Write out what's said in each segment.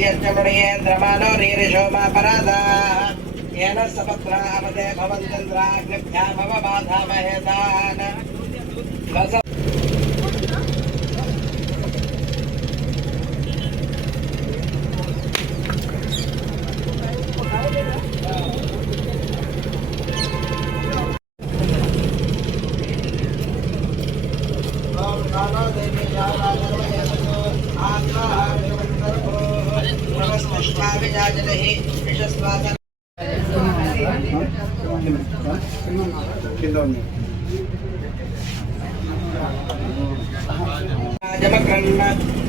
यज्ञमणयेन्द्रमानो नीरिषोमा परादाः येन सपत्नामते भवन्त्यन्द्राग्निभ्यामवबाधामहेतान्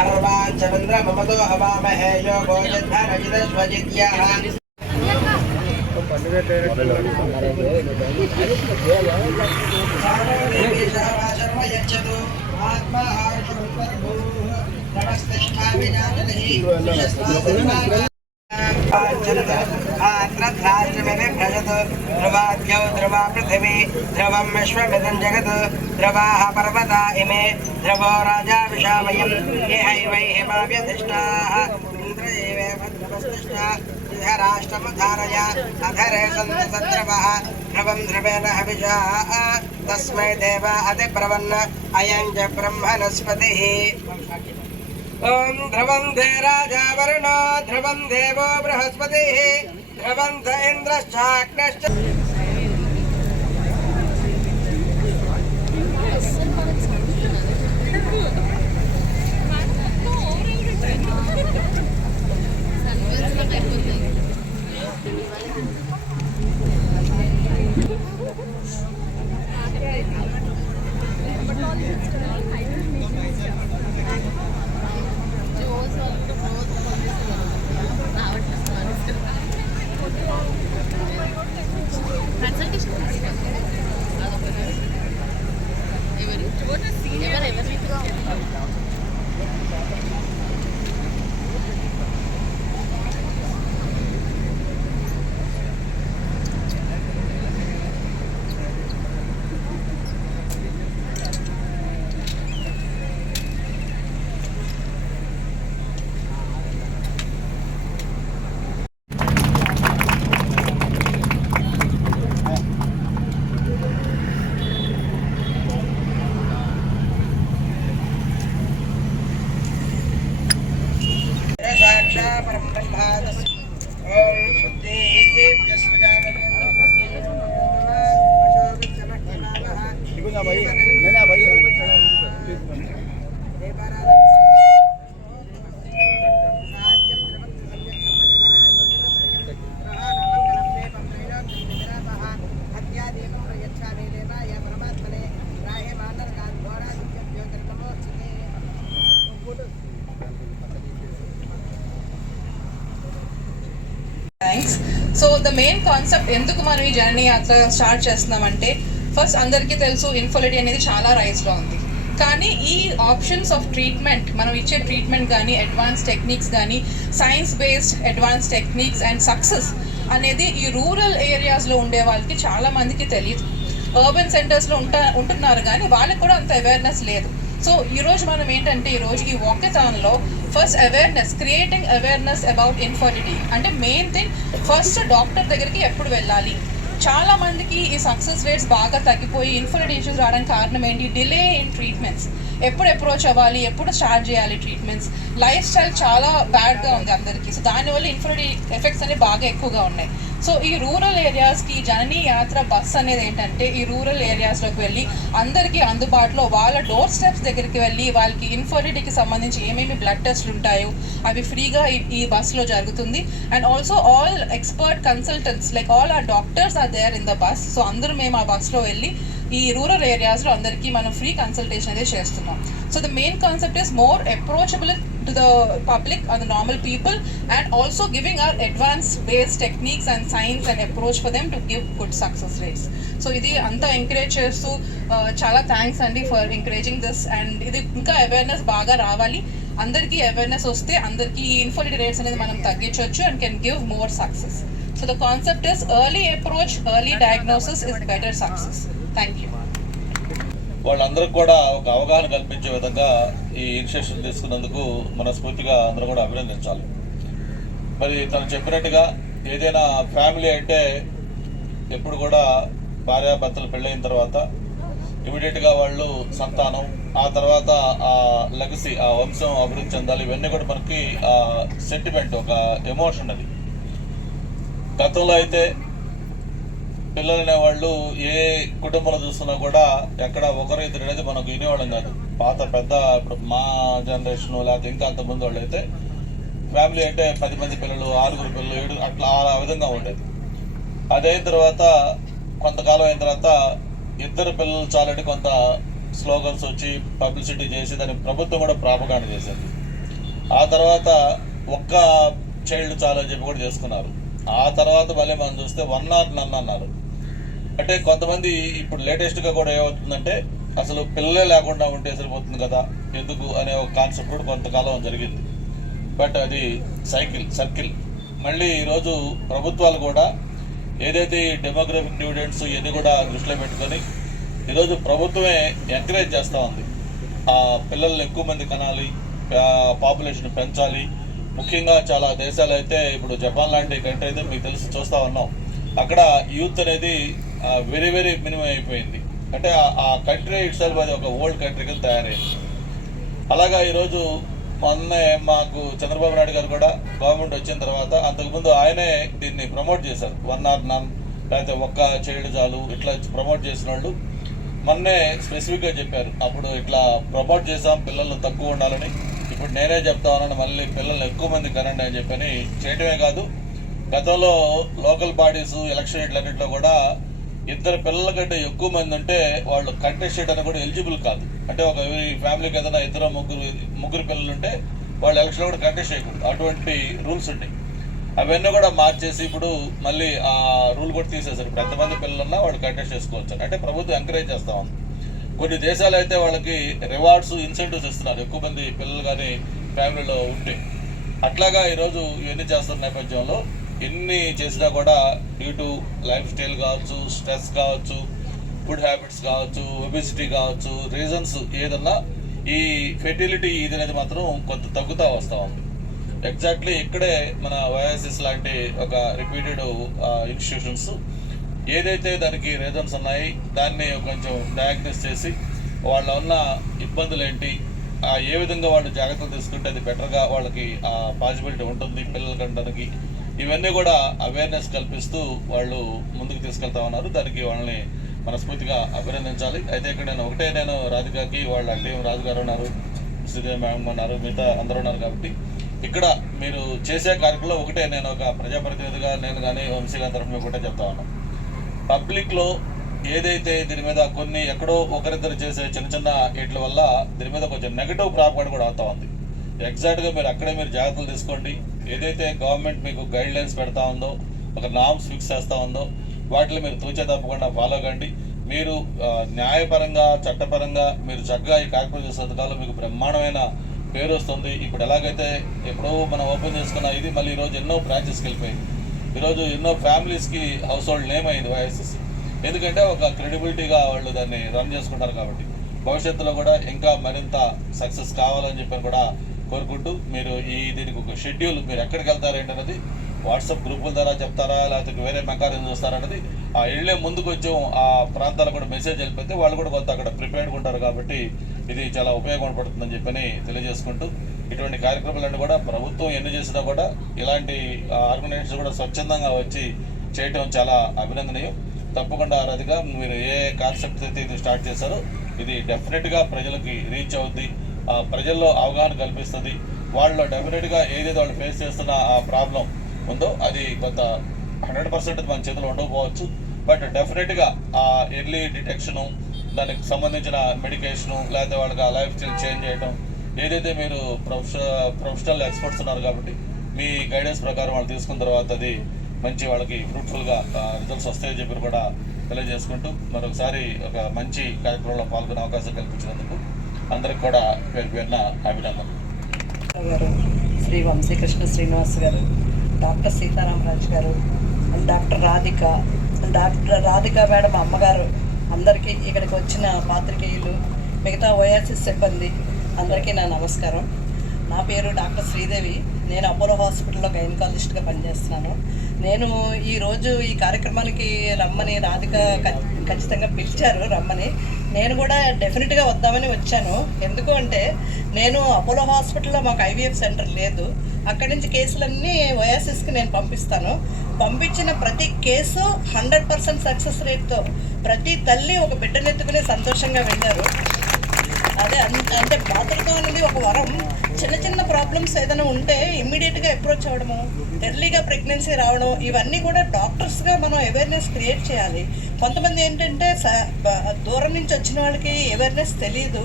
अर्वाचन्द्र ममतो हवामहे योगो यद्धनजिदश्वजित्याः शर्म यच्छतु आत्मा नमस्तिष्ठामि जातहि ध्रुवाद्यौ ध्रुवा पृथिवी ध्रुवं विश्वमिदं जगत् ध्रुवाः पर्वता इमे ध्रुवो राजा विशामयं ये हैवैहिमाव्यधिष्ठाः इन्द्र एवेव ध्रुवस्तिष्ठा इह राष्ट्रमुद्धारय अधरे सन्ति सद्ध्रुवः ध्रुवं ध्रुवेण हविषा तस्मै देवा अधिप्रवन्न अयं च ब्रह्मणस्पतिः ओम ध्रुवं दे राजा वरुणो ध्रुवं देवो बृहस्पतिः ध्रुवं ध इन्द्रश्चाग्निश्च సో ద మెయిన్ కాన్సెప్ట్ ఎందుకు మనం ఈ జర్నీ యాత్ర స్టార్ట్ చేస్తున్నామంటే ఫస్ట్ అందరికీ తెలుసు ఇన్ఫర్టిలిటీ అనేది చాలా రైజ్లో ఉంది. కానీ ఈ ఆప్షన్స్ ఆఫ్ ట్రీట్మెంట్ మనం ఇచ్చే ట్రీట్మెంట్ కానీ అడ్వాన్స్ టెక్నిక్స్ కానీ science based advance techniques and success అనేది ఈ రూరల్ ఏరియాస్లో ఉండే వాళ్ళకి చాలా మందికి తెలియదు. అర్బన్ సెంటర్స్లో ఉంటున్నారు కానీ వాళ్ళకి కూడా అంత అవేర్నెస్ లేదు. సో ఈరోజు మనం ఏంటంటే ఈరోజు ఈ వాకథాన్లో first awareness creating awareness about infertility అంటే మెయిన్ థింగ్ ఫస్ట్ డాక్టర్ దగ్గరికి ఎప్పుడు వెళ్ళాలి. చాలా మందికి ఈ సక్సెస్ రేట్స్ బాగా తగ్గిపోయి ఇన్ఫర్టిలిటీ ఇష్యూస్ రావడానికి కారణం ఏంటి? Delay in treatments. ఎప్పుడు అప్రోచ్ అవ్వాలి, ఎప్పుడు స్టార్ట్ చేయాలి ట్రీట్మెంట్స్. లైఫ్ స్టైల్ చాలా బ్యాడ్గా ఉంది అందరికీ. సో దానివల్ల ఇన్ఫర్టిలిటీ ఎఫెక్ట్స్ అనేవి బాగా ఎక్కువగా ఉన్నాయి. సో ఈ రూరల్ ఏరియాస్కి జననీ యాత్ర బస్ అనేది ఏంటంటే ఈ రూరల్ ఏరియాస్లోకి వెళ్ళి అందరికీ అందుబాటులో వాళ్ళ డోర్ స్టెప్స్ దగ్గరికి వెళ్ళి వాళ్ళకి ఇన్ఫర్టిలిటీకి సంబంధించి ఏమేమి బ్లడ్ టెస్ట్లు ఉంటాయో అవి ఫ్రీగా ఈ బస్లో జరుగుతుంది. And also all expert consultants like all are doctors are there in the bus. So అందరూ మేము ఆ బస్లో వెళ్ళి ఈ రూరల్ ఏరియాస్లో అందరికీ మనం ఫ్రీ కన్సల్టేషన్ అనేది చేస్తున్నాం. So the main concept is more approachable to the public or the normal people and also giving our advanced based techniques and science and approach for them to give good success rates. So idi anta encourage chestu chala thanks andi for encouraging this and idi inka awareness baga ravali andarki awareness oste andarki infertility rates anedi manam tagginchochu and can give more success. So the concept is early approach, early diagnosis is better success. Thank you. వాళ్ళందరికీ కూడా ఒక అవగాహన కల్పించే విధంగా ఈ initiation తీసుకున్నందుకు మనస్ఫూర్తిగా అందరూ కూడా అభినందించాలి. మరి తను చెప్పినట్టుగా ఏదైనా ఫ్యామిలీ అంటే ఎప్పుడు కూడా భార్యాభర్తలు పెళ్ళైన తర్వాత ఇమీడియట్గా వాళ్ళు సంతానం, ఆ తర్వాత ఆ లెగసీ, ఆ వంశం అభివృద్ధి చెందాలి. ఇవన్నీ కూడా మనకి సెంటిమెంట్, ఒక ఎమోషన్. అది గతంలో అయితే పిల్లలు అనేవాళ్ళు ఏ కుటుంబంలో చూస్తున్నా కూడా ఎక్కడ ఒకరు ఇద్దరు అనేది మనకు వినేవాళ్ళం కాదు. పాత పెద్ద ఇప్పుడు మా జనరేషన్ లేకపోతే ఇంకా అంతకుముందు వాళ్ళు అయితే ఫ్యామిలీ అంటే 10 మంది పిల్లలు, 6 పిల్లలు, 7 అట్లా ఆ విధంగా ఉండేది. అదైన తర్వాత కొంతకాలం అయిన తర్వాత 2 పిల్లలు చాలని కొంత స్లోగన్స్ వచ్చి పబ్లిసిటీ చేసి దాన్ని ప్రభుత్వం కూడా ప్రాపగాండ చేసింది. ఆ తర్వాత ఒక్క చైల్డ్ చాలు అని చెప్పి కూడా చేసుకున్నారు. ఆ తర్వాత మళ్ళీ మనం చూస్తే 1 or none అన్నారు. అంటే కొంతమంది ఇప్పుడు లేటెస్ట్గా కూడా ఏమవుతుందంటే అసలు పిల్లలే లేకుండా ఉంటే సరిపోతుంది కదా ఎందుకు అనే ఒక కాన్సెప్ట్ కూడా కొంతకాలం జరిగింది. బట్ అది సర్కిల్. మళ్ళీ ఈరోజు ప్రభుత్వాలు కూడా ఏదైతే ఈ డెమోగ్రఫిక్ డివిడెండ్స్ ఇవన్నీ కూడా దృష్టిలో పెట్టుకొని ఈరోజు ప్రభుత్వమే ఎంకరేజ్ చేస్తూ ఉంది. ఆ పిల్లల్ని ఎక్కువ మంది కనాలి, పాపులేషన్ పెంచాలి. ముఖ్యంగా చాలా దేశాలు అయితే ఇప్పుడు జపాన్ లాంటి కంట్రీ అయితే మీకు తెలిసి చూస్తూ ఉన్నాం. అక్కడ యూత్ అనేది వెరీ వెరీ మినిమం అయిపోయింది. అంటే ఆ కంట్రీ ఇట్ సెల్ఫ్ అది ఒక ఓల్డ్ కంట్రీ కింద తయారైంది. అలాగా ఈరోజు మొన్నే మాకు చంద్రబాబు నాయుడు గారు కూడా గవర్నమెంట్ వచ్చిన తర్వాత అంతకుముందు ఆయనే దీన్ని ప్రమోట్ చేశారు. 1 or none లేకపోతే ఒక్క చైల్డ్ చాలు ఇట్లా ప్రమోట్ చేసిన వాళ్ళు మొన్నే స్పెసిఫిక్గా చెప్పారు. అప్పుడు ఇట్లా ప్రమోట్ చేసాం పిల్లలు తక్కువ ఉండాలని, ఇప్పుడు నేనే చెప్తా ఉన్నాను మళ్ళీ పిల్లలు ఎక్కువ మంది కనండి అని చెప్పని చేయటమే కాదు, గతంలో లోకల్ బాడీస్ ఎలక్షన్ ఇట్లన్నింటిలో కూడా 2 పిల్లల కంటే ఎక్కువ మంది ఉంటే వాళ్ళు కంటెస్ట్ చేయడానికి కూడా ఎలిజిబుల్ కాదు. అంటే ఒక ఫ్యామిలీకి ఏదైనా 2 ముగ్గురు పిల్లలు ఉంటే వాళ్ళు ఎలక్షన్లో కూడా కంటెస్ట్ చేయకూడదు. అటువంటి రూల్స్ ఉన్నాయి. అవన్నీ కూడా మార్చేసి ఇప్పుడు మళ్ళీ ఆ రూల్ కూడా తీసేశారు. ఇప్పుడు ఎంతమంది పిల్లలున్నా వాళ్ళు కంటెస్ట్ చేసుకోవచ్చు. అంటే ప్రభుత్వం ఎంకరేజ్ చేస్తా ఉంది. కొన్ని దేశాలు అయితే వాళ్ళకి రివార్డ్స్, ఇన్సెంటివ్స్ ఇస్తున్నారు ఎక్కువ మంది పిల్లలు కానీ ఫ్యామిలీలో ఉంటే. అట్లాగా ఈరోజు ఇవన్నీ చేస్తున్న నేపథ్యంలో ఎన్ని చేసినా కూడా డ్యూ టు లైఫ్ స్టైల్ కావచ్చు, స్ట్రెస్ కావచ్చు, ఫుడ్ హ్యాబిట్స్ కావచ్చు, ఒబిసిటీ కావచ్చు, రీజన్స్ ఏదన్నా ఈ ఫెర్టిలిటీ ఇది అనేది మాత్రం కొంత తగ్గుతూ వస్తూ ఉంది. ఎగ్జాక్ట్లీ ఇక్కడే మన వైఎస్ఎస్ లాంటి ఒక రిపీటెడ్ ఇన్స్టిట్యూషన్స్ ఏదైతే దానికి రీజన్స్ ఉన్నాయి దాన్ని కొంచెం డయాగ్నోస్ చేసి వాళ్ళ ఉన్న ఇబ్బందులు ఏంటి, ఏ విధంగా వాళ్ళు జాగ్రత్తలు తీసుకుంటే అది బెటర్గా వాళ్ళకి పాసిబిలిటీ ఉంటుంది పిల్లలు కనడానికి, ఇవన్నీ కూడా అవేర్నెస్ కల్పిస్తూ వాళ్ళు ముందుకు తీసుకెళ్తా ఉన్నారు. దానికి వాళ్ళని మనస్ఫూర్తిగా అభినందించాలి. అయితే ఇక్కడ నేను రాధికాకి వాళ్ళ టీం రాజుగారు ఉన్నారు, శ్రీదేవి మ్యామ్ ఉన్నారు, మిగతా అందరూ ఉన్నారు. కాబట్టి ఇక్కడ మీరు చేసే కార్యక్రమంలో ఒకటే నేను ఒక ప్రజాప్రతినిధిగా నేను కానీ వంశీ గారి తరఫున ఒకటే చెప్తా ఉన్నాను. పబ్లిక్లో ఏదైతే దీని మీద కొన్ని ఎక్కడో ఒకరిద్దరు చేసే చిన్న చిన్న వీటి వల్ల దీని మీద కొంచెం నెగిటివ్ ప్రాపగాండా కూడా అవుతా ఉంది. ఎగ్జాక్ట్గా మీరు అక్కడే మీరు జాగ్రత్తలు తీసుకోండి. ఏదైతే గవర్నమెంట్ మీకు గైడ్ లైన్స్ పెడతా ఉందో, ఒక నామ్స్ ఫిక్స్ చేస్తూ ఉందో వాటిని మీరు తూచే తప్పకుండా ఫాలో కండి. మీరు న్యాయపరంగా చట్టపరంగా మీరు చక్కగా ఈ కార్యక్రమం చేసేందుకు మీకు బ్రహ్మాండమైన పేరు వస్తుంది. ఇప్పుడు ఎలాగైతే ఎప్పుడో మనం ఓపెన్ చేసుకున్న ఇది మళ్ళీ ఈరోజు ఎన్నో బ్రాంచెస్కి వెళ్ళిపోయింది. ఈరోజు ఎన్నో ఫ్యామిలీస్కి హౌస్ హోల్డ్ నేమ్ అయింది వైఎస్ఎస్సి. ఎందుకంటే ఒక క్రెడిబిలిటీగా వాళ్ళు దాన్ని రన్ చేసుకుంటారు. కాబట్టి భవిష్యత్తులో కూడా ఇంకా మరింత సక్సెస్ కావాలని చెప్పని కూడా కోరుకుంటూ మీరు దీనికి ఒక షెడ్యూల్ మీరు ఎక్కడికి వెళ్తారేంటనేది వాట్సాప్ గ్రూపుల ద్వారా చెప్తారా లేకపోతే వేరే మెకానిజం చూస్తారనేది వెళ్ళే ముందు కొంచెం ఆ ప్రాంతాలకు కూడా మెసేజ్ వెళ్ళిపోతే వాళ్ళు కూడా కొంత అక్కడ ప్రిపేర్డ్గా ఉంటారు. కాబట్టి ఇది చాలా ఉపయోగపడుతుందని చెప్పని తెలియజేసుకుంటూ ఇటువంటి కార్యక్రమాలన్నీ కూడా ప్రభుత్వం ఎన్ని చేసినా కూడా ఇలాంటి ఆర్గనైజేషన్స్ కూడా స్వచ్ఛందంగా వచ్చి చేయటం చాలా అభినందనీయం. తప్పకుండా రాధిగా మీరు ఏ కాన్సెప్ట్ అయితే ఇది స్టార్ట్ చేశారో ఇది డెఫినెట్గా ప్రజలకి రీచ్ అవుద్ది, ప్రజల్లో అవగాహన కల్పిస్తుంది. వాళ్ళు డెఫినెట్గా ఏదైతే వాళ్ళు ఫేస్ చేస్తున్న ఆ ప్రాబ్లం ఉందో అది కొంత 100% మన చేతిలో ఉండకపోవచ్చు. బట్ డెఫినెట్గా ఆ ఎర్లీ డిటెక్షను, దానికి సంబంధించిన మెడికేషను, లేకపోతే వాళ్ళకి ఆ లైఫ్ స్టైల్ చేంజ్ చేయడం, ఏదైతే మీరు ప్రొఫెషనల్ ఎక్స్పర్ట్స్ ఉన్నారు కాబట్టి మీ గైడెన్స్ ప్రకారం వాళ్ళు తీసుకున్న తర్వాత అది మంచి వాళ్ళకి ఫ్రూట్ఫుల్గా రిజల్ట్స్ వస్తాయని చెప్పి కూడా తెలియజేసుకుంటూ మరొకసారి ఒక మంచి కార్యక్రమంలో పాల్గొనే అవకాశం కల్పించినందుకు అందరికి కూడా పేరు పేరున అభినందనలు. గారు, శ్రీ వంశీకృష్ణ శ్రీనివాస్ గారు, డాక్టర్ సీతారామరాజు గారు, డాక్టర్ రాధిక మేడం అమ్మగారు, అందరికీ ఇక్కడికి వచ్చిన పాత్రికేయులు, మిగతా ఓయాసిస్ సిబ్బంది అందరికీ నా నమస్కారం. నా పేరు డాక్టర్ శ్రీదేవి. నేను అపోలో హాస్పిటల్లో గైనకాలజిస్ట్గా పనిచేస్తున్నాను. నేను ఈరోజు ఈ కార్యక్రమానికి రమ్మని రాధిక ఖచ్చితంగా పిలిచారు రమ్మని. నేను కూడా డెఫినెట్గా వద్దామని వచ్చాను. ఎందుకు అంటే నేను అపోలో హాస్పిటల్లో మాకు ఐవీఎఫ్ సెంటర్ లేదు. అక్కడి నుంచి కేసులన్నీ ఓయాసిస్కి నేను పంపిస్తాను. పంపించిన ప్రతి కేసు 100% సక్సెస్ రేట్తో ప్రతి తల్లి ఒక బిడ్డనెత్తుకుని సంతోషంగా వెళ్ళారు. అదే అంటే మాతృత్వం అనేది ఒక వరం. చిన్న చిన్న ప్రాబ్లమ్స్ ఏదైనా ఉంటే ఇమ్మీడియట్గా అప్రోచ్ అవ్వడము, ఎర్లీగా ప్రెగ్నెన్సీ రావడం, ఇవన్నీ కూడా డాక్టర్స్గా మనం అవేర్నెస్ క్రియేట్ చేయాలి. కొంతమంది ఏంటంటే దూరం నుంచి వచ్చిన వాళ్ళకి అవేర్నెస్ తెలియదు,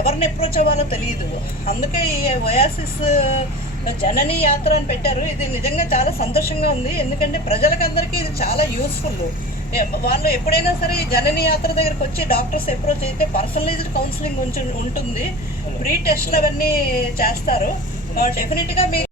ఎవరిని అప్రోచ్ అవ్వాలో తెలియదు. అందుకే ఈ ఓయాసిస్ జననీ యాత్ర అని పెట్టారు. ఇది నిజంగా చాలా సంతోషంగా ఉంది. ఎందుకంటే ప్రజలకందరికీ ఇది చాలా యూస్ఫుల్. వాళ్ళు ఎప్పుడైనా సరే ఈ జననీ యాత్ర దగ్గరకు వచ్చి డాక్టర్స్ అప్రోచ్ అయితే పర్సనలైజ్డ్ కౌన్సిలింగ్ ఉంటుంది, ప్రీ టెస్ట్లు అవన్నీ చేస్తారు. డెఫినెట్గా మీ